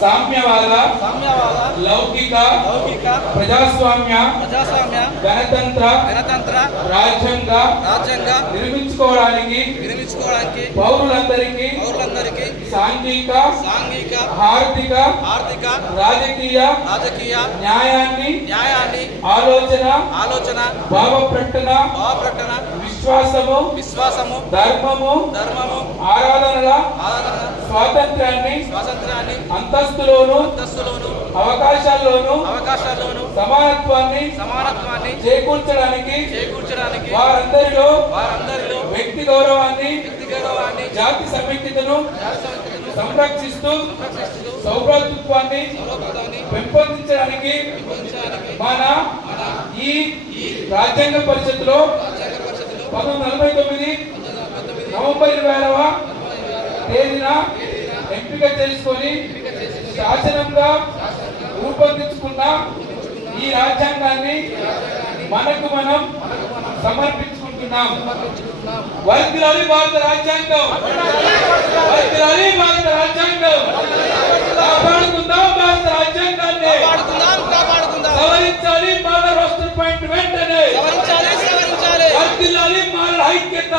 సామ్యవాద లౌకిక ప్రజాస్వామ్య గణతంత్ర రాజ్యాంగ నిర్మించుకోవడానికి పౌరులందరికీ సాంఘిక ఆర్థిక రాజకీయ న్యాయాన్ని ఆలోచన భావ ప్రకటన విశ్వాసము ధర్మము ఆరాధనల స్వాతంత్రాన్ని అంతస్తులోను అవకాశాల్లోను సమానత్వాన్ని చేకూర్చడానికి వారందరిలో వ్యక్తి గౌరవాన్ని జాతి సమైక్యతను సంరక్షిస్తూ సౌభ్రాతృత్వాన్ని పెంపొందించడానికి మన ఈ రాజ్యాంగ పరిషత్తులో 1949 నవంబర్ 20వ తేదీన ఎంపిక చేసుకొని శాసనంగా రూపొందించుకున్న ఈ రాజ్యాంగాన్ని మనకు మనం సమర్పించుకుంటున్నాం. వర్ధిల్లాలి భారత రాజ్యాంగం, వర్ధిల్లాలి భారత రాజ్యాంగం, కాపాడుకుందాం భారత రాజ్యాంగాన్ని, సవరించాలి మానవ రాష్ట్ర పాయింట్ వెంటనే, వర్ధిల్లాలి మానవ ఐక్యత.